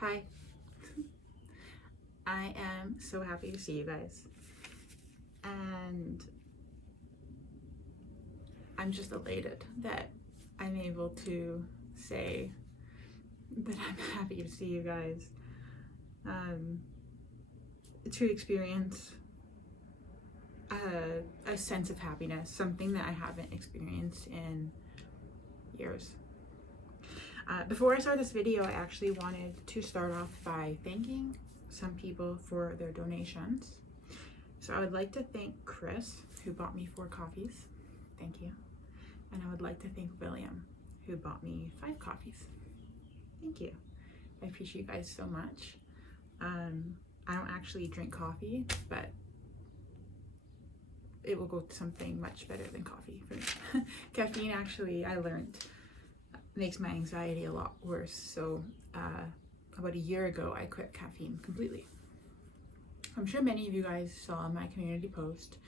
Hi. I am so happy to see you guys. And I'm just elated that I'm able to say that I'm happy to see you guys. To experience a sense of happiness, something that I haven't experienced in years. Before I start this video, I actually wanted to start off by thanking some people for their donations. So I would like to thank Chris, who bought me 4 coffees. Thank you. And I would like to thank William, who bought me 5 coffees. Thank you. I appreciate you guys so much. I don't actually drink coffee, but it will go to something much better than coffee for me. Caffeine, actually, I learned, makes my anxiety a lot worse. So about a year ago, I quit caffeine completely. I'm sure many of you guys saw my community post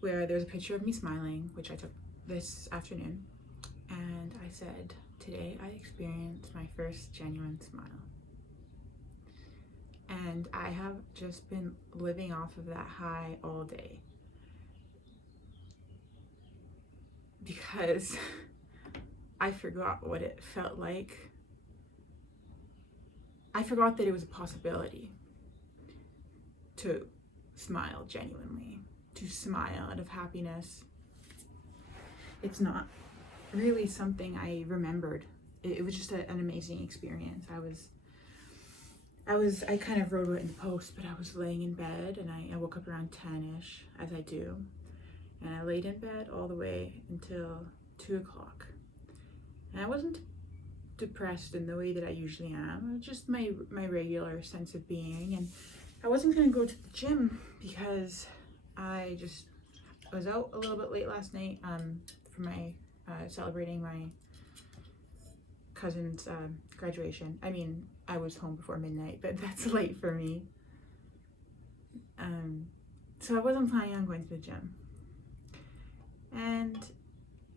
where there's a picture of me smiling, which I took this afternoon. And I said, today I experienced my first genuine smile. And I have just been living off of that high all day. Because I forgot what it felt like. I forgot that it was a possibility to smile genuinely, to smile out of happiness. It's not really something I remembered. It was just an amazing experience. I kind of wrote it in the post, but I was laying in bed and I woke up around 10-ish, as I do. And I laid in bed all the way until 2 o'clock. And I wasn't depressed in the way that I usually am. It was just my regular sense of being. And I wasn't going to go to the gym because I was out a little bit late last night for my celebrating my cousin's graduation. I mean, I was home before midnight, but that's late for me. So I wasn't planning on going to the gym. And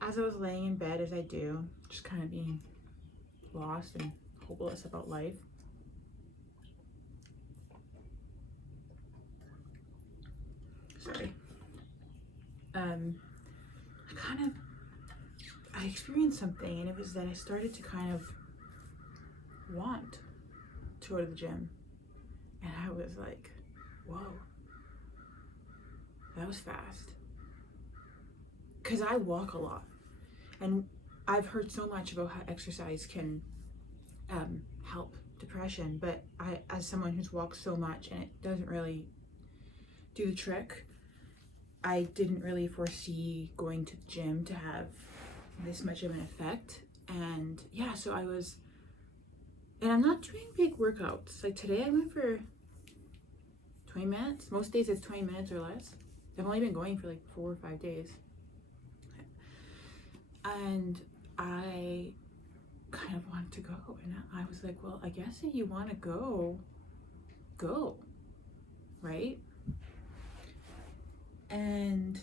as I was laying in bed, as I do, just kind of being lost and hopeless about life, sorry, I experienced something, and it was that I started to kind of want to go to the gym. And I was like, whoa, that was fast. Because I walk a lot, and I've heard so much about how exercise can help depression, but as someone who's walked so much and it doesn't really do the trick, I didn't really foresee going to the gym to have this much of an effect. And yeah, so and I'm not doing big workouts. Like today I went for 20 minutes. Most days it's 20 minutes or less. I've only been going for like 4 or 5 days. And I kind of wanted to go. And I was like, well, I guess if you want to go, right? And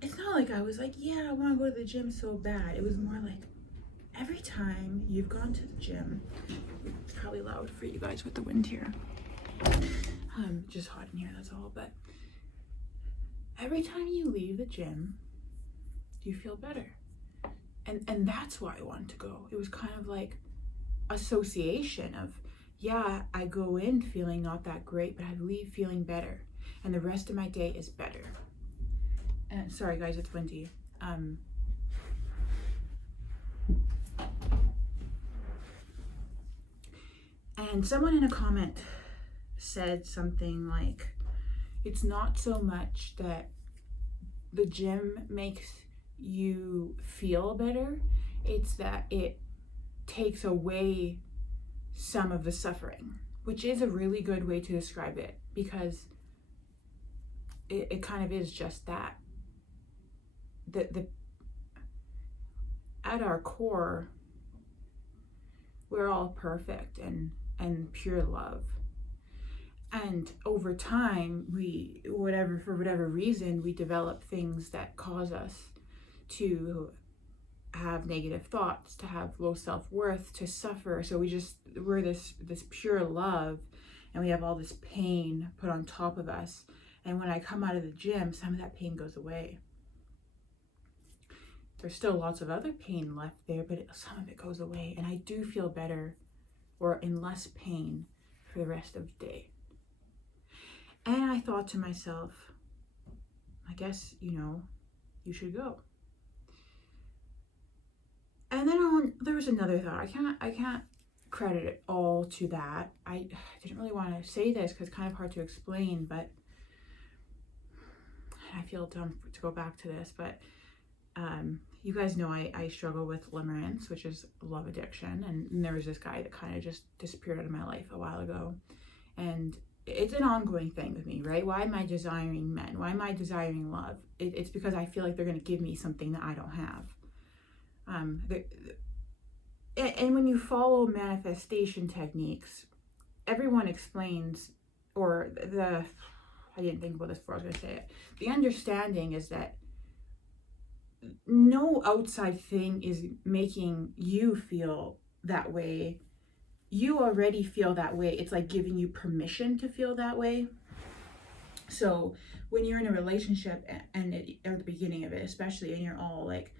it's not like I was like, yeah, I want to go to the gym so bad. It was more like, every time you've gone to the gym, it's probably loud for you guys with the wind here. Just hot in here, that's all. But every time you leave the gym, you feel better. And that's why I wanted to go. It was kind of like association of, yeah, I go in feeling not that great, but I leave feeling better. And the rest of my day is better. And sorry guys, it's windy. And someone in a comment said something like, it's not so much that the gym makes you feel better, it's that it takes away some of the suffering, which is a really good way to describe it, because it kind of is just that. At our core, we're all perfect and pure love. And over time, for whatever reason, we develop things that cause us to have negative thoughts, to have low self-worth, to suffer. So we're this pure love, and we have all this pain put on top of us. And when I come out of the gym, some of that pain goes away. There's still lots of other pain left there, but some of it goes away, and I do feel better, or in less pain, for the rest of the day. And I thought to myself, I guess, you should go. And then there was another thought. I can't credit it all to that. I didn't really want to say this because it's kind of hard to explain, but I feel dumb to go back to this, but you guys know I struggle with limerence, which is love addiction, and there was this guy that kind of just disappeared out of my life a while ago, and it's an ongoing thing with me, right? Why am I desiring men? Why am I desiring love? It's because I feel like they're going to give me something that I don't have. And when you follow manifestation techniques, everyone explains, or I didn't think about this before I was going to say it. The understanding is that no outside thing is making you feel that way. You already feel that way. It's like giving you permission to feel that way. So when you're in a relationship and at the beginning of it, especially, and you're all like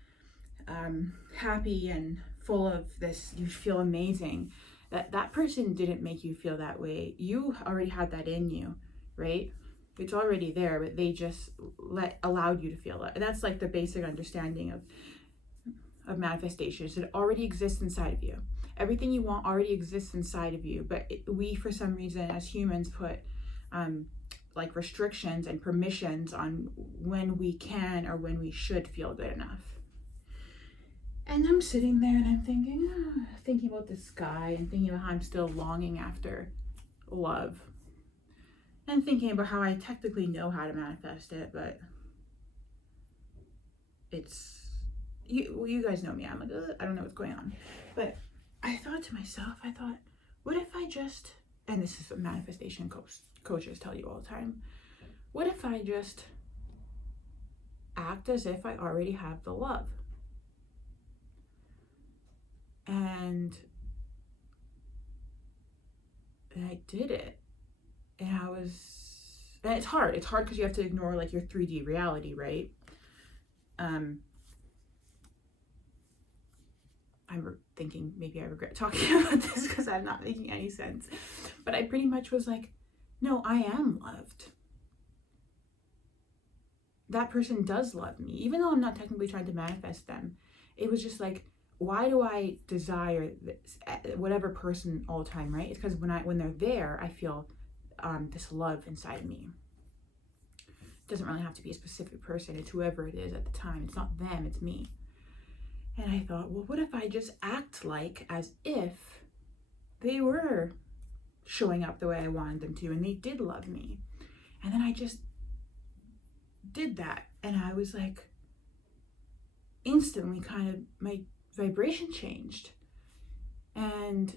happy and full of this, you feel amazing, that person didn't make you feel that way. You already had that in you, right? It's already there, but they just allowed you to feel it. And that's like the basic understanding of manifestations. It already exists inside of you. Everything you want already exists inside of you, but we, for some reason, as humans, put like restrictions and permissions on when we can or when we should feel good enough. And I'm sitting there and I'm thinking about this guy, and thinking about how I'm still longing after love, and thinking about how I technically know how to manifest it, but you guys know me. I'm like, I don't know what's going on. But I thought to myself, what if I just, and this is what manifestation coaches tell you all the time, what if I just act as if I already have the love? And I did it. And it's hard because you have to ignore like your 3D reality, right? I'm thinking maybe I regret talking about this because I'm not making any sense, but I pretty much was like, no, I am loved. That person does love me, even though I'm not technically trying to manifest them. It was just like, why do I desire this, whatever person all the time, right? It's because when they're there, I feel this love inside me. It doesn't really have to be a specific person. It's whoever it is at the time. It's not them, it's me. And I thought, well, what if I just act like as if they were showing up the way I wanted them to, and they did love me? And then I just did that, and I was like, instantly kind of my vibration changed, and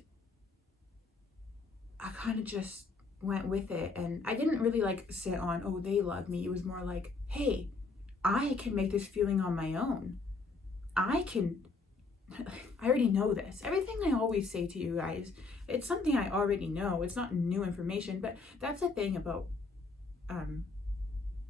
I kind of just went with it. And I didn't really like sit on, oh, they love me. It was more like, hey, I can make this feeling on my own. I already know this. Everything I always say to you guys, it's something I already know. It's not new information, but that's the thing about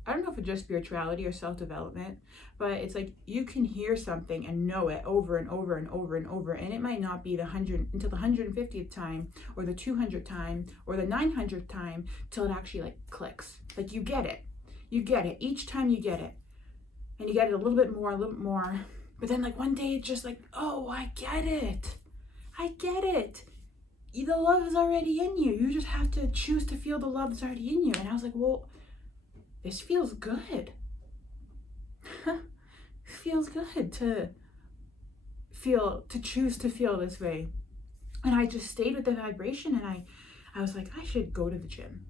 I don't know if it's just spirituality or self-development, but it's like you can hear something and know it over and over and over and over, and it might not be until the 150th time or the 200th time or the 900th time till it actually like clicks. Like you get it each time. You get it, and you get it a little bit more, but then like one day it's just like, oh, I get it. The love is already in you. You just have to choose to feel the love that's already in you. And I was like, well, this feels good. It feels good to choose to feel this way. And I just stayed with the vibration, and I was like, I should go to the gym.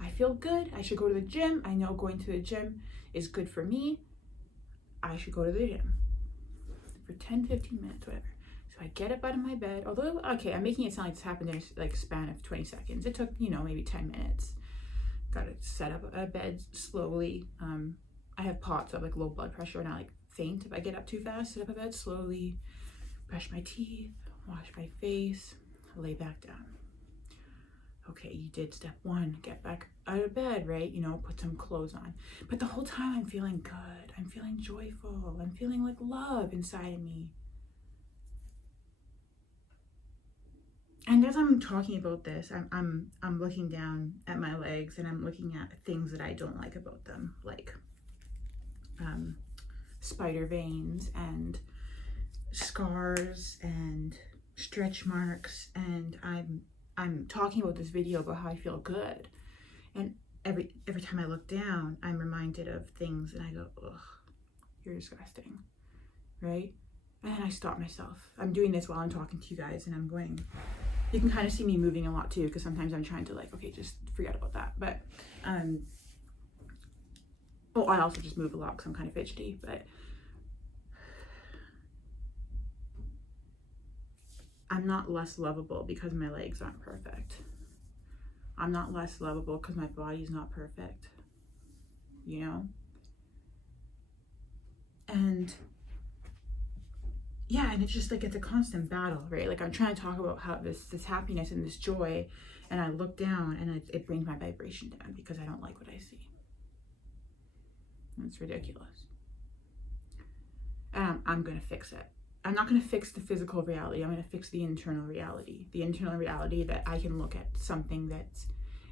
I feel good. I should go to the gym. I know going to the gym is good for me. I should go to the gym for 10, 15 minutes, whatever. So I get up out of my bed, although, okay, I'm making it sound like this happened in like a span of 20 seconds. It took, maybe 10 minutes. Got to set up a bed slowly. I have POTS, so I have like low blood pressure, and I like faint if I get up too fast. Sit up a bit, slowly brush my teeth, wash my face, lay back down. Okay, you did step one, get back out of bed, right? You know, put some clothes on. But the whole time I'm feeling good. I'm feeling joyful. I'm feeling like love inside of me. And as I'm talking about this, I'm looking down at my legs, and I'm looking at things that I don't like about them, like spider veins and scars and stretch marks, and I'm talking about this video about how I feel good, and every time I look down, I'm reminded of things, and I go, ugh, you're disgusting, right? And then I stop myself. I'm doing this while I'm talking to you guys, and I'm going, you can kind of see me moving a lot too, because sometimes I'm trying to like, okay, just forget about that. But well, I also just move a lot because I'm kind of fidgety. But I'm not less lovable because my legs aren't perfect. I'm not less lovable because my body's not perfect, you know? And yeah, and it's just like, it's a constant battle, right? Like I'm trying to talk about how this happiness and this joy, and I look down and it brings my vibration down because I don't like what I see. It's ridiculous. And I'm gonna fix it. I'm not gonna fix the physical reality. I'm gonna fix the internal reality. The internal reality that I can look at something that's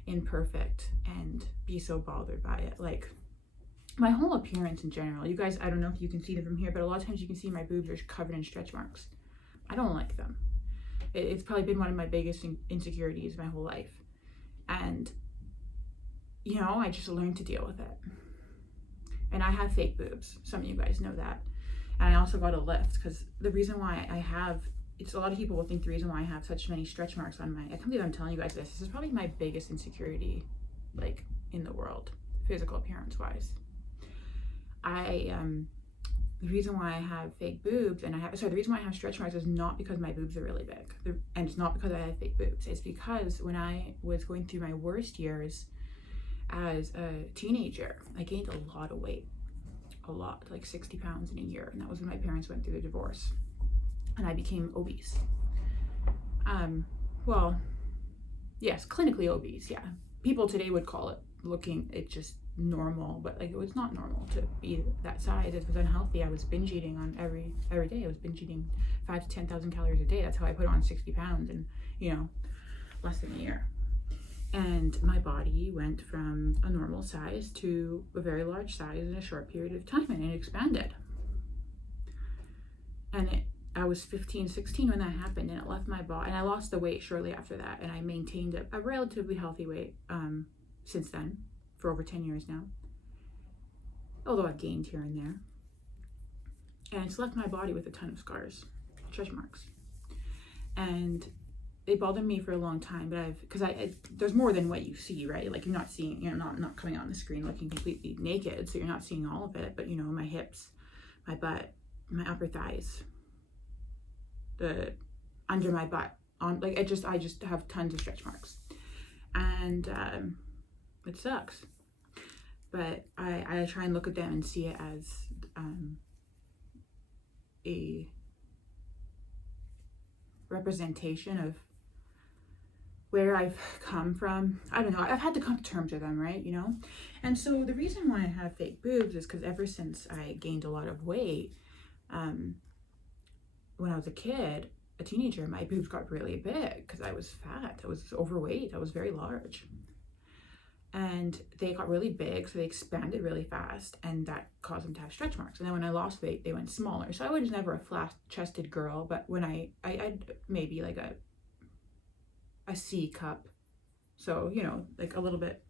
imperfect and be so bothered by it. Like my whole appearance in general. You guys, I don't know if you can see them from here, but a lot of times you can see my boobs are covered in stretch marks. I don't like them. It's probably been one of my biggest insecurities my whole life. And, you know, I just learned to deal with it. And I have fake boobs. Some of you guys know that. And I also got a lift, because the reason why I have, it's a lot of people will think the reason why I have such many stretch marks on my, I can't believe I'm telling you guys this. This is probably my biggest insecurity, like, in the world, physical appearance wise. The reason why I have fake boobs and the reason why I have stretch marks is not because my boobs are really big. And it's not because I have fake boobs. It's because when I was going through my worst years as a teenager, I gained a lot of weight. A lot, like 60 pounds in a year. And that was when my parents went through the divorce. And I became obese. Well, yes, clinically obese, yeah. People today would call it it's just normal, but like it was not normal to be that size. It was unhealthy. I was binge eating on every day. I was binge eating 5,000 to 10,000 calories a day. That's how I put on 60 pounds in, you know, less than a year. And my body went from a normal size to a very large size in a short period of time, and it expanded. And I was 15, 16 when that happened, and it left my body, and I lost the weight shortly after that, and I maintained a relatively healthy weight since then, for over 10 years now, although I've gained here and there. And it's left my body with a ton of scars, stretch marks. And they bothered me for a long time, but there's more than what you see, right? Like you're not coming on the screen looking completely naked, so you're not seeing all of it, but you know, my hips, my butt, my upper thighs, the under my butt, on like I just have tons of stretch marks. And it sucks. But I try and look at them and see it as a representation of where I've come from. I don't know, I've had to come to terms with them, right? You know? And so the reason why I have fake boobs is because ever since I gained a lot of weight, when I was a kid, a teenager, my boobs got really big because I was fat, I was overweight, I was very large. And they got really big, so they expanded really fast, and that caused them to have stretch marks. And then when I lost weight, they went smaller. So I was never a flat-chested girl, but when I'd maybe like a C cup. So, you know, like a little bit,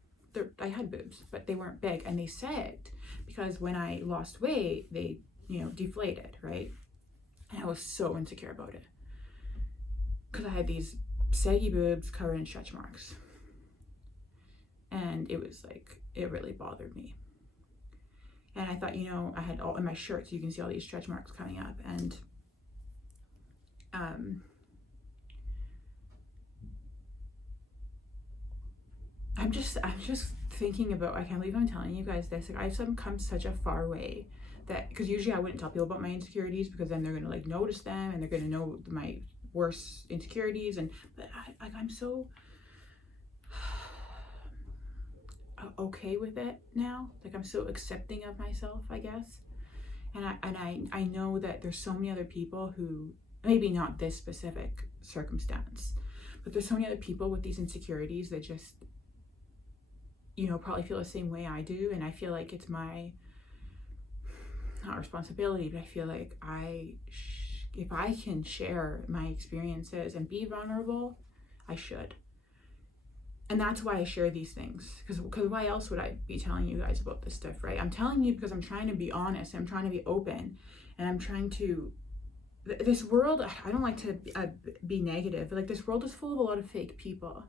I had boobs, but they weren't big, and they sagged because when I lost weight, they, you know, deflated, right? And I was so insecure about it because I had these saggy boobs covered in stretch marks. And it was like, it really bothered me. And I thought, you know, I had all in my shirt, so you can see all these stretch marks coming up. And I'm just thinking about, I can't believe I'm telling you guys this. Like, I've come such a far way that, because usually I wouldn't tell people about my insecurities, because then they're gonna like notice them and they're gonna know my worst insecurities. And but I'm so okay with it now. Like, I'm so accepting of myself, I guess. And I know that there's so many other people who, maybe not this specific circumstance, but there's so many other people with these insecurities that just, you know, probably feel the same way I do. And I feel like it's my, not responsibility, but I feel like if I can share my experiences and be vulnerable, I should. And that's why I share these things, because why else would I be telling you guys about this stuff, right? I'm telling you because I'm trying to be honest, I'm trying to be open, and I'm trying to, this world, I don't like to be negative, but like, this world is full of a lot of fake people.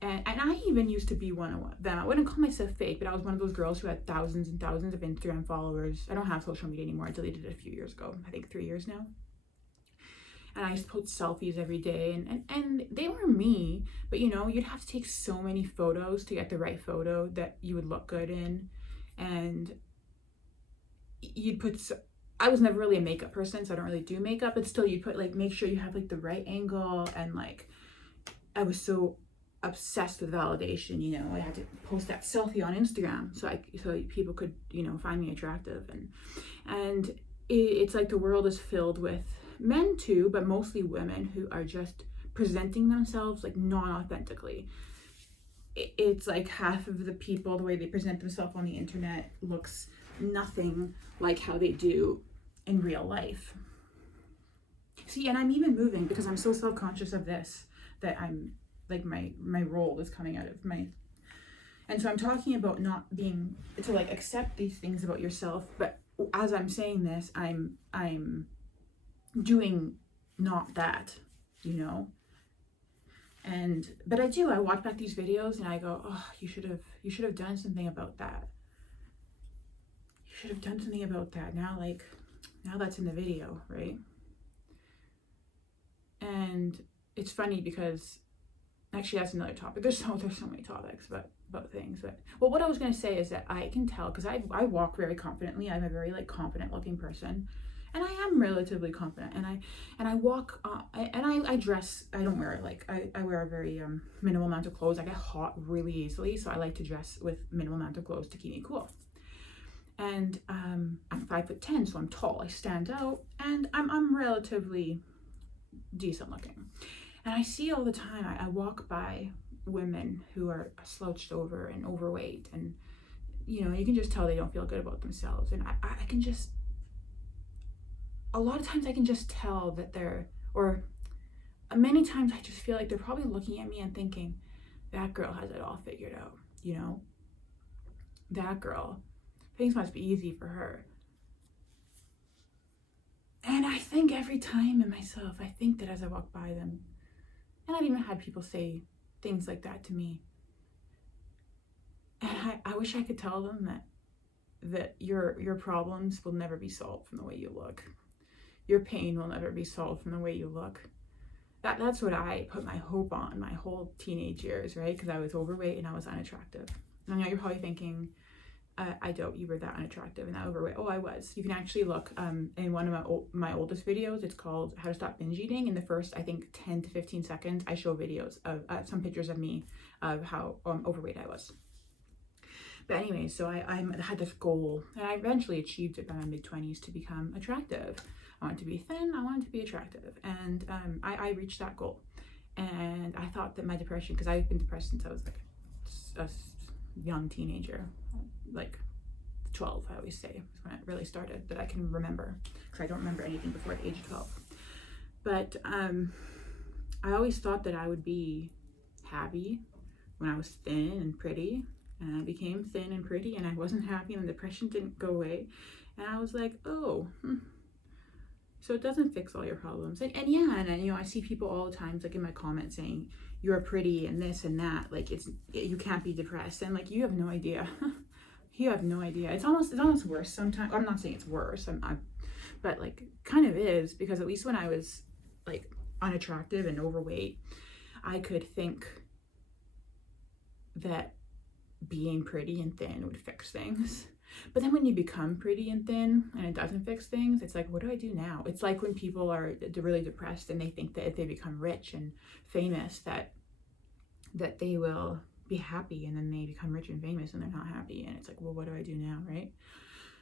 And I even used to be one of them. I wouldn't call myself fake, but I was one of those girls who had thousands and thousands of Instagram followers. I don't have social media anymore. I deleted it a few years ago, I think 3 years now. And I used to post selfies every day, and they were me, but you know, you'd have to take so many photos to get the right photo that you would look good in. And you'd put, I was never really a makeup person, so I don't really do makeup, but still you'd put like, make sure you have like the right angle. And like, I was so obsessed with validation, you know, I had to post that selfie on Instagram so people could, you know, find me attractive. And it's like the world is filled with men too, but mostly women who are just presenting themselves like non-authentically. It's like half of the people, the way they present themselves on the internet looks nothing like how they do in real life. See, and I'm even moving because I'm so self-conscious of this, that I'm like, my role is coming out of my, and so I'm talking about not being, to like accept these things about yourself. But as I'm saying this, I'm doing not that, you know. But I watch back these videos and I go, oh, you should have done something about that. You should have done something about that. Now that's in the video, right? And it's funny because, actually, that's another topic. There's so many topics about things. But well, what I was gonna say is that I can tell, because I walk very confidently. I'm a very like confident looking person, and I am relatively confident. And I walk and I dress. I don't wear like, I wear a very minimal amount of clothes. I get hot really easily, so I like to dress with minimal amount of clothes to keep me cool. And I'm 5'10", so I'm tall. I stand out, and I'm relatively decent looking. And I see all the time, I walk by women who are slouched over and overweight, and you know, you can just tell they don't feel good about themselves. And I can just, a lot of times I can just tell that or many times I just feel like they're probably looking at me and thinking, that girl has it all figured out, you know? That girl, things must be easy for her. And I think every time in myself, I think that as I walk by them. And I've even had people say things like that to me. And I wish I could tell them that your problems will never be solved from the way you look. Your pain will never be solved from the way you look. That's what I put my hope on my whole teenage years, right? Because I was overweight and I was unattractive. And I know you're probably thinking, I doubt you were that unattractive and that overweight. Oh, I was. You can actually look in one of my oldest videos. It's called How to Stop Binge Eating. In the first, I think, 10 to 15 seconds, I show videos of some pictures of me of how overweight I was. But anyway, so I had this goal, and I eventually achieved it by my mid-20s to become attractive. I wanted to be thin, I wanted to be attractive, and I reached that goal. And I thought that my depression, because I've been depressed since I was like a young teenager, like 12, I always say, is when it really started, that I can remember, because I don't remember anything before the age of 12. But I always thought that I would be happy when I was thin and pretty, and I became thin and pretty, and I wasn't happy, and the depression didn't go away. And I was like, oh, so it doesn't fix all your problems. And yeah, and you know, I see people all the time, like in my comments, saying you're pretty and this and that, like you can't be depressed, and like, you have no idea. You have no idea. It's almost worse sometimes. I'm not saying it's worse, but like kind of is, because at least when I was like unattractive and overweight, I could think that being pretty and thin would fix things. But then when you become pretty and thin and it doesn't fix things, it's like, what do I do now? It's like when people are really depressed and they think that if they become rich and famous, that they will be happy, and then they become rich and famous and they're not happy. And it's like, well, what do I do now, right?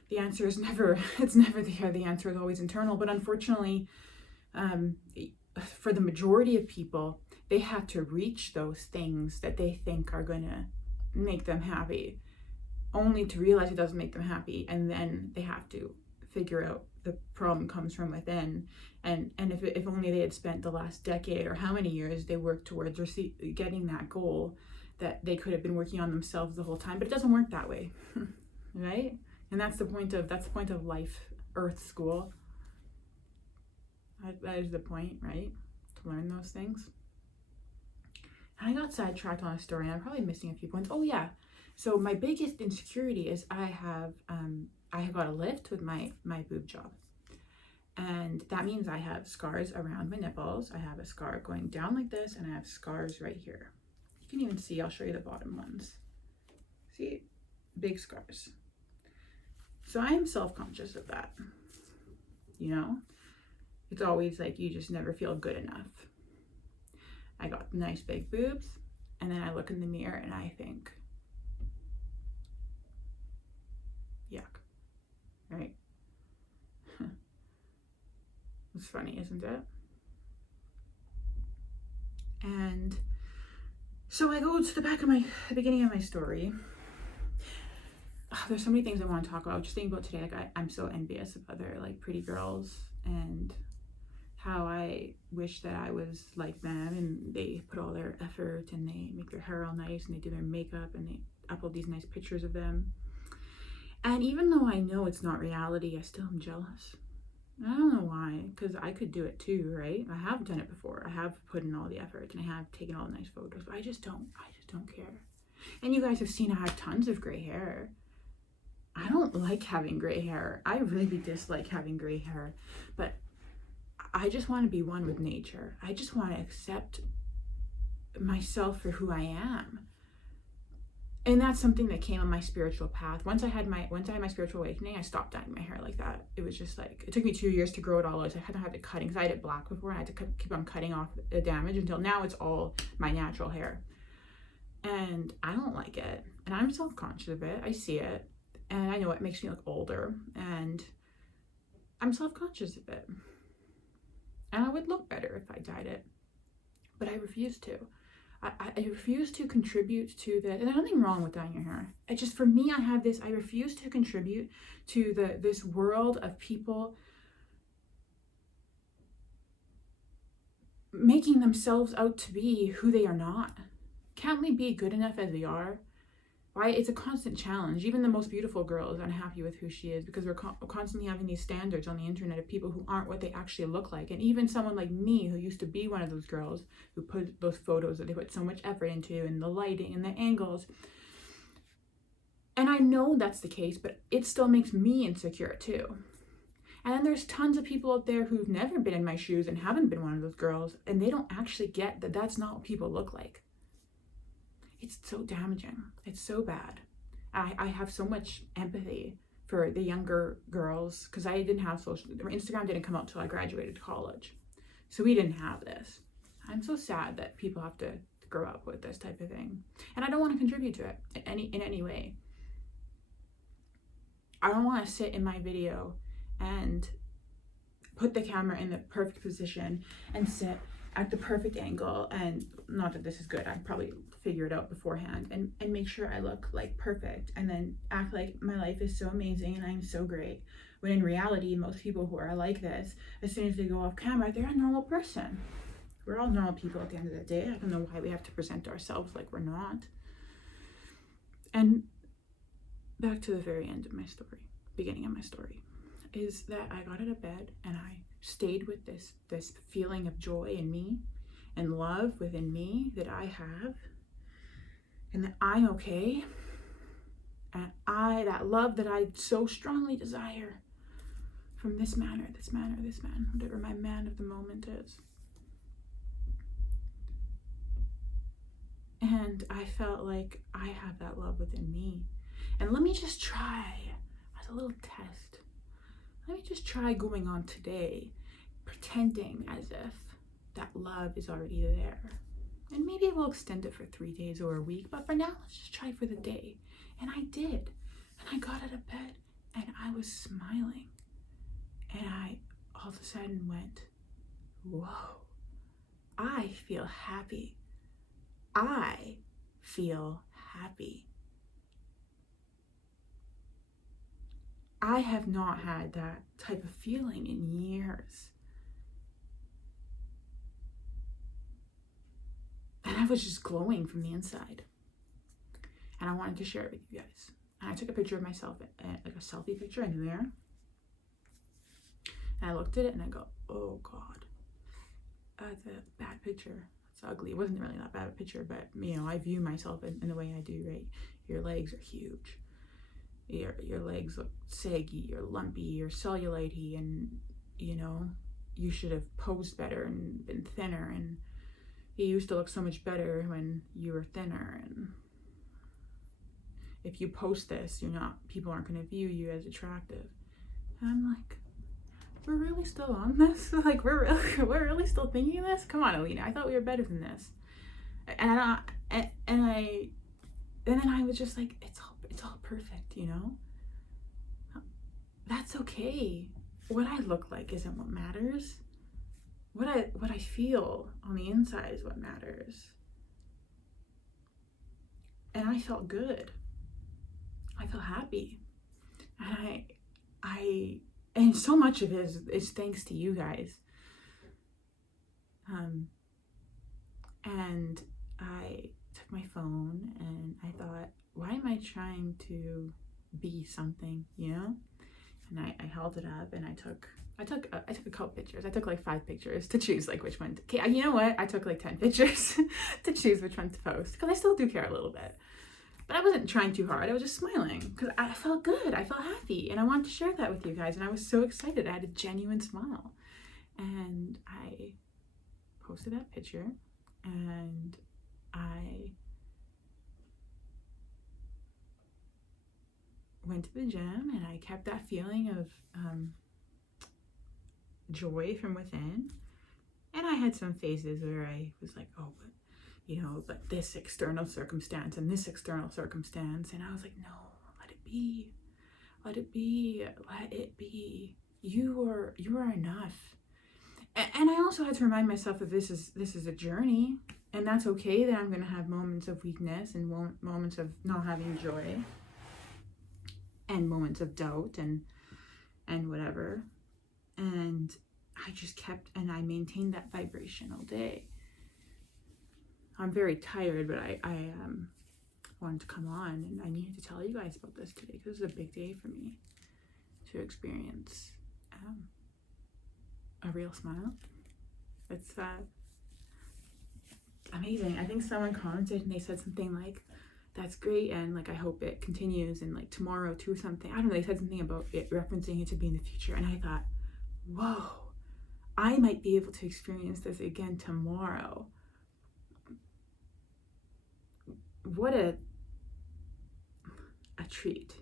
The answer is never, it's never there. The answer is always internal. But unfortunately, for the majority of people, they have to reach those things that they think are going to make them happy, only to realize it doesn't make them happy. And then they have to figure out the problem comes from within. And if only they had spent the last decade or how many years they worked towards getting that goal, that they could have been working on themselves the whole time. But it doesn't work that way, right? And that's the point of life, Earth School. That is the point, right? To learn those things. And I got sidetracked on a story, and I'm probably missing a few points. Oh yeah, so my biggest insecurity is I have got a lift with my boob job, and that means I have scars around my nipples. I have a scar going down like this, and I have scars right here. You can even see. I'll show you the bottom ones. See, big scars. So I am self-conscious of that. You know, it's always like you just never feel good enough. I got nice big boobs, and then I look in the mirror and I think, yuck, right? It's funny, isn't it? And so I go to the beginning of my story. There's so many things I want to talk about. I was just thinking about today, like I'm so envious of other like pretty girls, and how I wish that I was like them, and they put all their effort and they make their hair all nice and they do their makeup and they upload these nice pictures of them. And even though I know it's not reality, I still am jealous. I don't know why, because I could do it too, right? I have done it before. I have put in all the effort and I have taken all the nice photos, but I just don't care. And you guys have seen I have tons of gray hair. I don't like having gray hair. I really dislike having gray hair, but I just want to be one with nature. I just want to accept myself for who I am. And that's something that came on my spiritual path. Once I had my spiritual awakening, I stopped dyeing my hair like that. It was just like, it took me 2 years to grow it all out. So I hadn't had to cutting, because I had it black before. I had to keep on cutting off the damage until now it's all my natural hair. And I don't like it. And I'm self-conscious of it. I see it. And I know it makes me look older. And I'm self-conscious of it. And I would look better if I dyed it. But I refuse to. I refuse to contribute to the, and there's nothing wrong with dyeing your hair. It just, for me, I have this, I refuse to contribute to this world of people making themselves out to be who they are not. Can't we be good enough as we are? Right? It's a constant challenge. Even the most beautiful girl is unhappy with who she is, because we're constantly having these standards on the internet of people who aren't what they actually look like. And even someone like me, who used to be one of those girls who put those photos that they put so much effort into, and the lighting and the angles. And I know that's the case, but it still makes me insecure too. And then there's tons of people out there who've never been in my shoes and haven't been one of those girls, and they don't actually get that that's not what people look like. It's so damaging. It's so bad. I have so much empathy for the younger girls, because I didn't have Instagram didn't come out until I graduated college. So we didn't have this. I'm so sad that people have to grow up with this type of thing. And I don't want to contribute to it in any way. I don't want to sit in my video and put the camera in the perfect position and sit at the perfect angle, and not that this is good, I'd probably figure it out beforehand, and make sure I look like perfect, and then act like my life is so amazing and I'm so great, when in reality, most people who are like this, as soon as they go off camera, they're a normal person. We're all normal people at the end of the day. I don't know why we have to present ourselves like we're not. And back to the very end of my story, beginning of my story, is that I got out of bed and I stayed with this feeling of joy in me and love within me that I have, and that I'm okay, and that love that I so strongly desire from this man, whatever my man of the moment is. And I felt like I have that love within me, and let me just try as a little test, let me just try going on today, pretending as if that love is already there. And maybe we'll extend it for 3 days or a week, but for now, let's just try for the day. And I did. And I got out of bed and I was smiling. And I all of a sudden went, whoa, I feel happy. I feel happy. I have not had that type of feeling in years. And I was just glowing from the inside. And I wanted to share it with you guys. And I took a picture of myself, like a selfie picture in the mirror. And I looked at it and I go, oh God, that's a bad picture. It's ugly. It wasn't really that bad a picture, but I view myself in the way I do, right? Your legs are huge. Your legs look saggy, you're lumpy, you're cellulite-y, and you should have posed better and been thinner, and you used to look so much better when you were thinner, and if you post this, people aren't going to view you as attractive. And I'm like, we're really still on this? Like, we're really still thinking this? Come on, Alina, I thought we were better than this. And then I was just like, it's all perfect, That's okay. What I look like isn't what matters. What I feel on the inside is what matters. And I felt good. I felt happy. And so much of it is thanks to you guys. And I took my phone and I thought, why am I trying to be something, And I held it up and I took a couple pictures. I took like 5 pictures to choose like which one to, okay, you know what? I took like 10 pictures to choose which one to post because I still do care a little bit. But I wasn't trying too hard. I was just smiling because I felt good. I felt happy. And I wanted to share that with you guys. And I was so excited. I had a genuine smile. And I posted that picture. And I went to the gym. And I kept that feeling of joy from within. And I had some phases where I was like, oh, but this external circumstance and this external circumstance. And I was like, no, let it be. Let it be. Let it be. You are enough. And I also had to remind myself that this is a journey. And that's okay that I'm going to have moments of weakness and moments of not having joy. And moments of doubt and whatever. And I just kept, and I maintained that vibration all day. I'm very tired, but I wanted to come on and I needed to tell you guys about this today because this is a big day for me to experience a real smile. It's amazing. I think someone commented and they said something like, that's great, and like I hope it continues, and like tomorrow too, something. I don't know, they said something about it referencing it to be in the future, and I thought, whoa, I might be able to experience this again tomorrow. What a treat.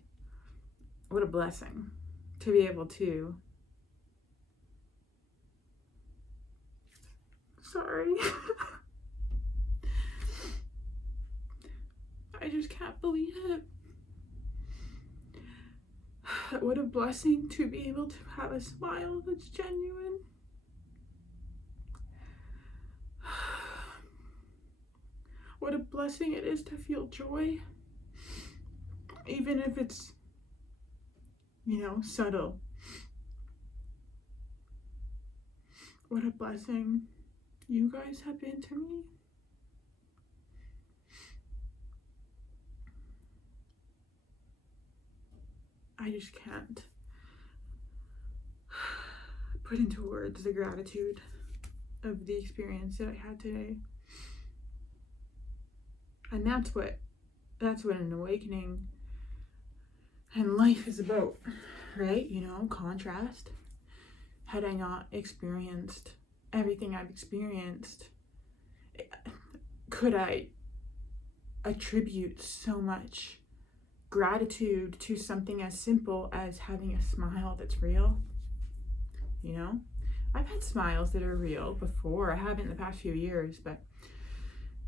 What a blessing to be able to. Sorry. I just can't believe it. What a blessing to be able to have a smile that's genuine. What a blessing it is to feel joy, even if it's, subtle. What a blessing you guys have been to me. I just can't put into words the gratitude of the experience that I had today. And that's what an awakening and life is about, right? Contrast. Had I not experienced everything I've experienced, could I attribute so much gratitude to something as simple as having a smile that's real. You know, I've had smiles that are real before. I haven't in the past few years, but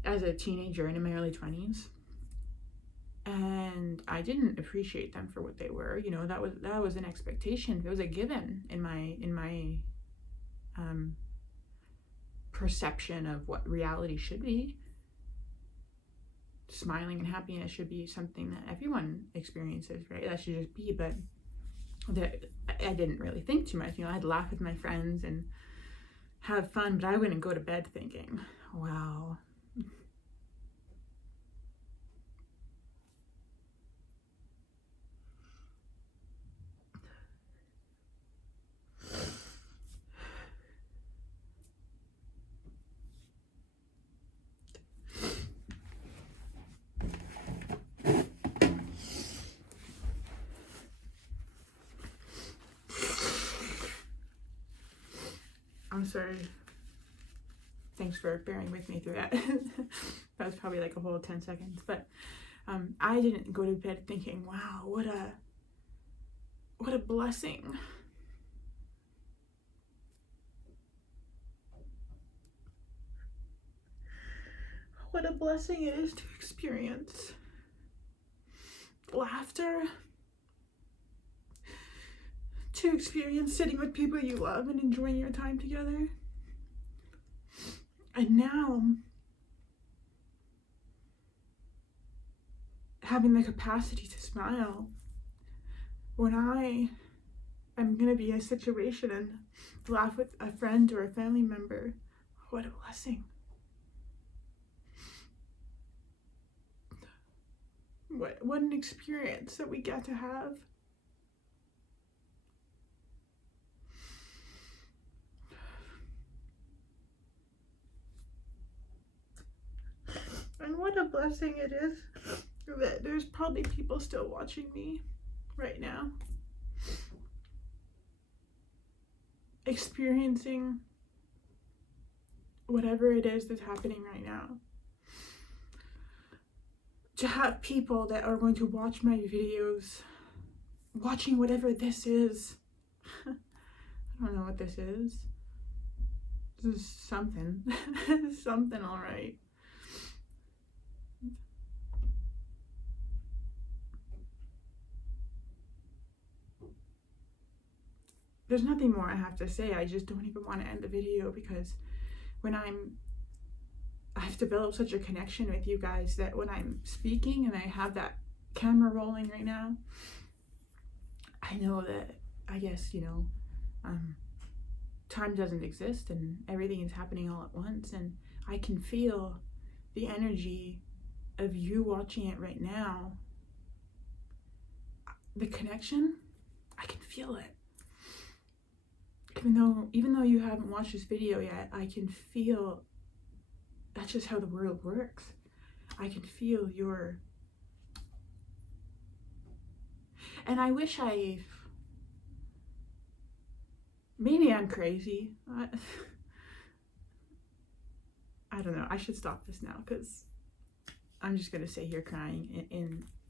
as a teenager and in my early 20s, and I didn't appreciate them for what they were. You know, that was an expectation. It was a given in my perception of what reality should be. Smiling and happiness should be something that everyone experiences, right? That should just be. But I didn't really think too much. You know, I'd laugh with my friends and have fun, but I wouldn't go to bed thinking, wow. I'm sorry. Thanks for bearing with me through that. That was probably like a whole 10 seconds. But I didn't go to bed thinking, wow, what a blessing. What a blessing it is to experience laughter, to experience sitting with people you love and enjoying your time together. And now, having the capacity to smile when I am going to be in a situation and laugh with a friend or a family member. What a blessing. What an experience that we get to have. And what a blessing it is that there's probably people still watching me right now, experiencing whatever it is that's happening right now. To have people that are going to watch my videos, watching whatever this is. I don't know what this is. This is something. Something alright. There's nothing more I have to say. I just don't even want to end the video because when I've developed such a connection with you guys that when I'm speaking and I have that camera rolling right now, I know that, I guess, you know, time doesn't exist and everything is happening all at once, and I can feel the energy of you watching it right now. The connection, I can feel it. Even though you haven't watched this video yet, I can feel that's just how the world works. I can feel your, and I wish maybe I'm crazy. I don't know. I should stop this now because I'm just gonna sit here crying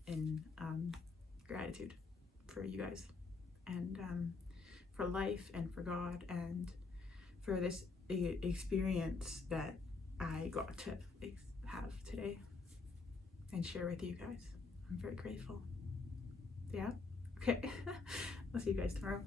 in gratitude for you guys and for life and for God and for this experience that I got to have today and share with you guys. I'm very grateful. Yeah? Okay. I'll see you guys tomorrow.